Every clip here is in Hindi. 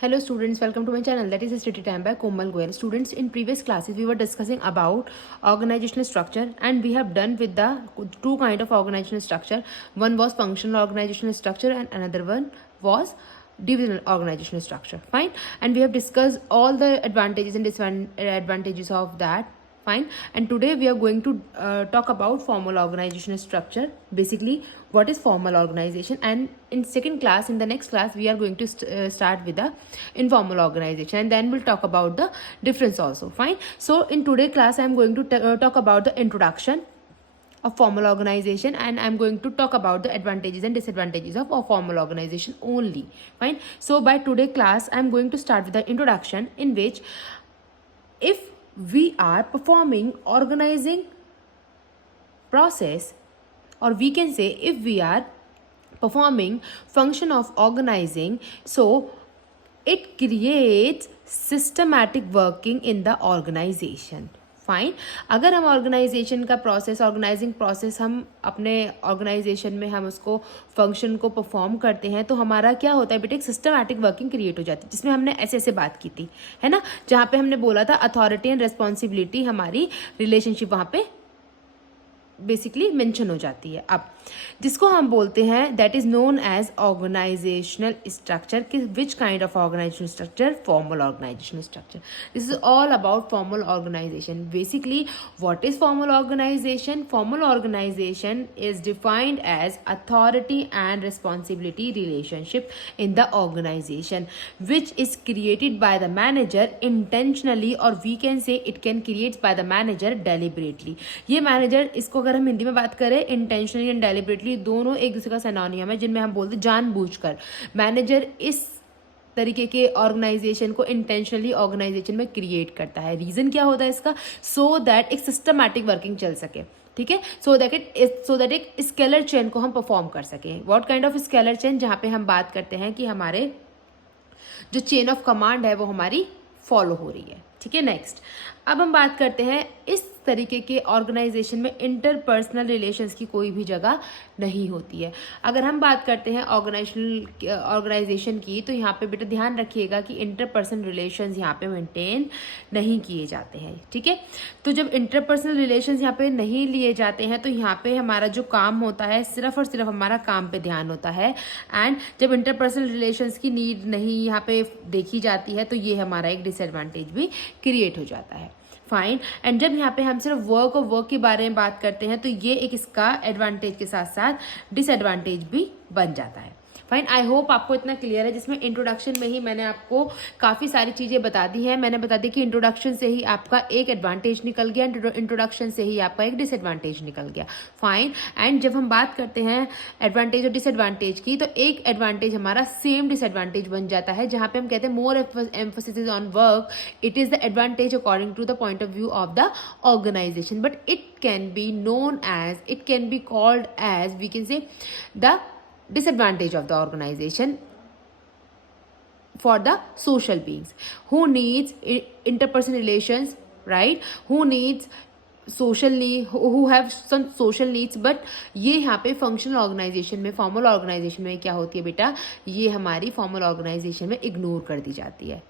Hello students, welcome to my channel, that is Study Time by Komal Goyal. Students, in previous classes we were discussing about organizational structure and we have done with the two kind of organizational structure. One was functional organizational structure and another one was divisional organizational structure. Fine. And we have discussed all the advantages and disadvantages of that. Fine. And today we are going to talk about formal organizational structure. Basically, what is formal organization? And in second class, in the next class, we are going to start with the informal organization, and then we'll talk about the difference also. Fine. So in today's class, I am going to talk about the introduction of formal organization, and I'm going to talk about the advantages and disadvantages of a formal organization only. Fine. So by today's class, I'm going to start with the introduction, in which if we are performing organizing process, or we can say if we are performing function of organizing, so it creates systematic working in the organization. Fine. अगर हम ऑर्गेनाइजेशन का प्रोसेस, ऑर्गेनाइजिंग प्रोसेस हम अपने ऑर्गेनाइजेशन में हम उसको फंक्शन को परफॉर्म करते हैं, तो हमारा क्या होता है बेटा, एक सिस्टमैटिक वर्किंग क्रिएट हो जाती है, जिसमें हमने ऐसे ऐसे बात की थी, है ना, जहाँ पे हमने बोला था अथॉरिटी एंड रिस्पॉन्सिबिलिटी हमारी रिलेशनशिप वहाँ पे बेसिकली मेंशन हो जाती है. अब जिसको हम बोलते हैं that is known as organisational structure. Which kind of organisational structure? Formal organisational structure. This is all about formal organisation. Basically what is formal organisation? Formal organisation is defined as authority and responsibility relationship in the organisation which is created by the manager intentionally, और we can say it can create by the manager deliberately. ये मैनेजर, इसको अगर हम हिंदी में बात करें, इंटेंशनली एंड डेलिबरेटली दोनों एक दूसरे का सिनोनियम है, जिनमें हम बोलते हैं जानबूझकर. मैनेजर इस तरीके के ऑर्गेनाइजेशन को इंटेंशनली ऑर्गेनाइजेशन में क्रिएट करता है. रीजन क्या होता है इसका? सो दैट एक सिस्टमैटिक वर्किंग चल सके. ठीक है, सो दैट एक स्केलर चेन को हम परफॉर्म कर सके. What kind of scalar chain? जहां पे हम बात करते हैं कि हमारे जो चेन ऑफ कमांड है वो हमारी फॉलो हो रही है. ठीक है, नेक्स्ट अब हम बात करते हैं इस तरीके के ऑर्गेनाइजेशन में इंटरपर्सनल रिलेशंस की कोई भी जगह नहीं होती है. अगर हम बात करते हैं ऑर्गेनाइजेशन की, तो यहाँ पे बेटा ध्यान रखिएगा कि इंटरपर्सनल रिलेशंस यहाँ पे मेंटेन नहीं किए जाते हैं. ठीक है, तो जब इंटरपर्सनल रिलेशंस यहाँ पे नहीं लिए जाते हैं, तो यहाँ पे हमारा जो काम होता है सिर्फ और सिर्फ हमारा काम पे ध्यान होता है. एंड जब इंटरपर्सनल रिलेशंस की नीड नहीं यहाँ पे देखी जाती है, तो ये हमारा एक डिसएडवांटेज भी क्रिएट हो जाता है. फाइन. एंड जब यहाँ पे हम सिर्फ वर्क और वर्क के बारे में बात करते हैं, तो ये एक इसका एडवांटेज के साथ साथ डिसएडवांटेज भी बन जाता है. फाइन. आई होप आपको इतना क्लियर है, जिसमें इंट्रोडक्शन में ही मैंने आपको काफ़ी सारी चीज़ें बता दी हैं. मैंने बता दी कि इंट्रोडक्शन से ही आपका एक एडवांटेज निकल गया, इंट्रोडक्शन से ही आपका एक डिसएडवांटेज निकल गया. फाइन. एंड जब हम बात करते हैं एडवांटेज और डिसएडवांटेज की, तो एक एडवांटेज हमारा सेम डिसएडवांटेज बन जाता है, जहाँ पे हम कहते हैं more emphasis on work. It is the advantage according to the point of view of the organisation, but it can be known as, it can be called as, we can say the disadvantage of the organization for the social beings who needs interpersonal relations, right, who needs social need, who have some social needs. but ये यहाँ पे फंक्शनल ऑर्गेनाइजेशन में, फॉर्मल ऑर्गेनाइजेशन में क्या होती है बेटा, ये हमारी फॉर्मल ऑर्गेनाइजेशन में इग्नोर कर दी जाती है.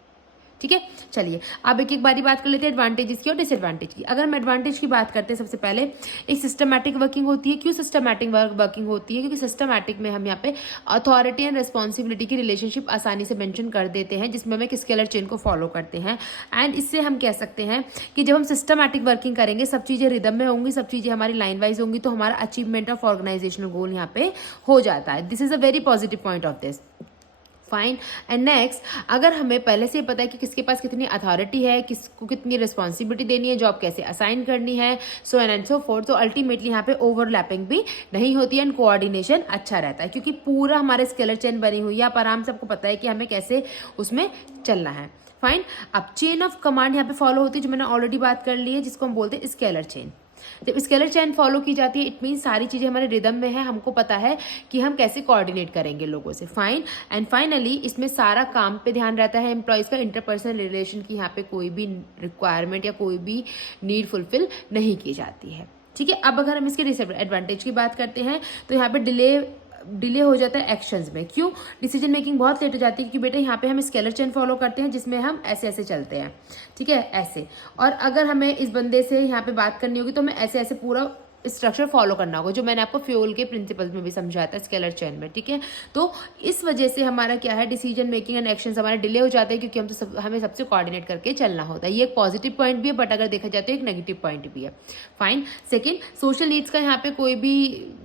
ठीक है, चलिए अब एक एक बारी बात कर लेते हैं एडवांटेजेस की और डिसएडवांटेज की. अगर हम एडवांटेज की बात करते हैं, सबसे पहले एक सिस्टमैटिक वर्किंग होती है. क्यों सिस्टमैटिक वर्किंग होती है? क्योंकि सिस्टमैटिक में हम यहाँ पे अथॉरिटी एंड रिस्पॉन्सिबिलिटी की रिलेशनशिप आसानी से मेंशन कर देते हैं, जिसमें हम एक स्केलर चेन को फॉलो करते हैं. एंड इससे हम कह सकते हैं कि जब हम सिस्टमैटिक वर्किंग करेंगे, सब चीज़ें रिदम में होंगी, सब चीज़ें हमारी लाइन वाइज होंगी, तो हमारा अचीवमेंट ऑफ ऑर्गेनाइजेशनल गोल यहाँ पे हो जाता है. This is a very positive point of this. Fine. And next, अगर हमें पहले से पता है कि किसके पास कितनी अथॉरिटी है, किसको कितनी रिस्पॉन्सिबिलिटी देनी है, जॉब कैसे असाइन करनी है, सो एंड सो फोर्थ, तो अल्टीमेटली यहाँ पे ओवरलैपिंग भी नहीं होती है एंड कोऑर्डिनेशन अच्छा रहता है, क्योंकि पूरा हमारे स्केलर चेन बनी हुई है. आप आराम से, आपको पता है कि हमें कैसे उसमें चलना है. फाइन. अब चेन ऑफ कमांड यहाँ पे फॉलो होती है, जो मैंने ऑलरेडी बात कर ली है, जिसको हम बोलते हैं स्केलर चेन. जब स्केलर चेन फॉलो की जाती है, इट मीन सारी चीजें हमारे रिदम में है, हमको पता है कि हम कैसे कोऑर्डिनेट करेंगे लोगों से. फाइन. एंड फाइनली इसमें सारा काम पे ध्यान रहता है एम्प्लॉयज का. इंटरपर्सनल रिलेशन की यहाँ पे कोई भी रिक्वायरमेंट या कोई भी नीड फुलफिल नहीं की जाती है. ठीक है, अब अगर हम इसके डिसएडवांटेज की बात करते हैं, तो यहाँ पे डिले हो जाता है एक्शंस में। क्यों? डिसीजन मेकिंग बहुत लेट हो जाती है, क्योंकि बेटा यहाँ पे हम स्केलर चेन फॉलो करते हैं जिसमें हम ऐसे ऐसे चलते हैं, ठीक है, ऐसे। और अगर हमें इस बंदे से यहाँ पे बात करनी होगी तो हमें ऐसे ऐसे पूरा स्ट्रक्चर फॉलो करना होगा, जो मैंने आपको फ्यूल के प्रिंसिपल्स में भी समझाया था स्केलर चेन में, ठीक है। तो इस वजह से हमारा क्या है, डिसीजन मेकिंग एंड एक्शंस हमारे डिले हो जाते हैं, क्योंकि हमें सबसे कोऑर्डिनेट करके चलना होता है। ये एक पॉजिटिव पॉइंट भी है, बट अगर देखा जाए तो एक नेगेटिव पॉइंट भी है। फाइन। सेकेंड, सोशल नीड्स का यहाँ पे कोई भी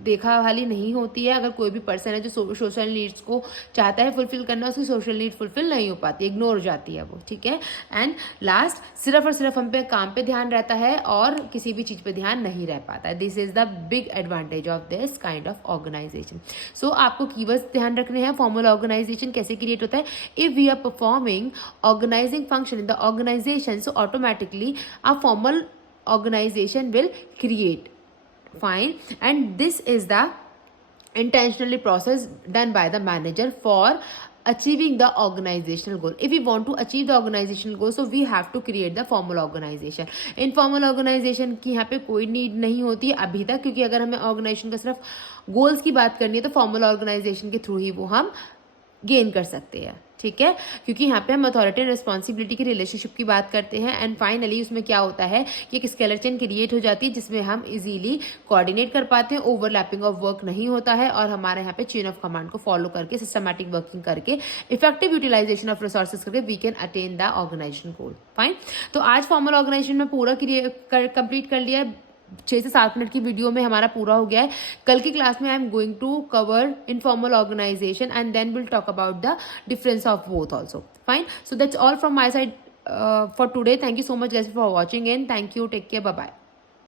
देखा वाली नहीं होती है। अगर कोई भी पर्सन है जो सोशल नीड्स को चाहता है फुलफिल करना, उसकी सोशल नीड फुलफिल नहीं हो पाती, इग्नोर हो जाती है वो, ठीक है। एंड लास्ट, सिर्फ और सिर्फ हम पे काम पे ध्यान रहता है और किसी भी चीज पे ध्यान नहीं रह पाता है। This is the big advantage of this kind of organisation. So आपको कीवर्ड्स ध्यान रखने हैं। फॉर्मल ऑर्गेनाइजेशन कैसे क्रिएट होता है? If we are performing organising function in the organisation, so automatically a formal organization will create. Fine. And this is the intentionally process done by the manager for achieving the organizational goal. If we want to achieve the organizational goal, so we have to create the formal organization. Informal organization की यहाँ पे कोई नीड नहीं होती है अभी तक, क्योंकि अगर हमें ऑर्गेनाइजेशन का सिर्फ गोल्स की बात करनी है तो फॉर्मल ऑर्गेनाइजेशन के थ्रू ही वो हम गेन कर सकते हैं, ठीक है। क्योंकि यहाँ पे हम अथॉरिटी एंड रिस्पॉन्सिबिलिटी की रिलेशनशिप की बात करते हैं। एंड फाइनली उसमें क्या होता है कि एक स्केलर चेन क्रिएट हो जाती है जिसमें हम इजीली कोऑर्डिनेट कर पाते हैं, ओवरलैपिंग ऑफ वर्क नहीं होता है, और हमारे यहाँ पे चेन ऑफ कमांड को फॉलो करके सिस्टमैटिक वर्किंग करके इफेक्टिव यूटिलाइजेशन ऑफ रिसोर्सेज करके we can attain the organisation goal. Fine. तो आज फॉर्मल ऑर्गेनाइजेशन में पूरा कंप्लीट कर लिया है। 6 से 7 मिनट की वीडियो में हमारा पूरा हो गया है। कल की क्लास में I am going to cover informal organisation and then will talk about the difference of both also. Fine. So that's all from my side for today. Thank you so much guys for watching and thank you. Take care. Bye bye.